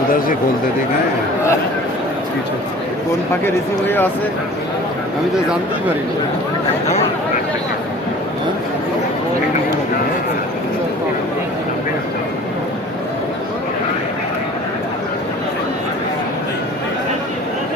उधर से खोलते देखे কোন ফাঁকে রিসিভ হয়ে আছে আমি তো জানতেই পারি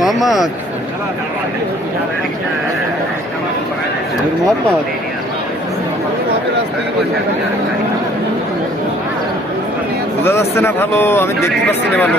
মোহাম্মদ মোহাম্মদ বোঝা যাচ্ছে না ভালো, আমি দেখতে পাচ্ছি না ভালো।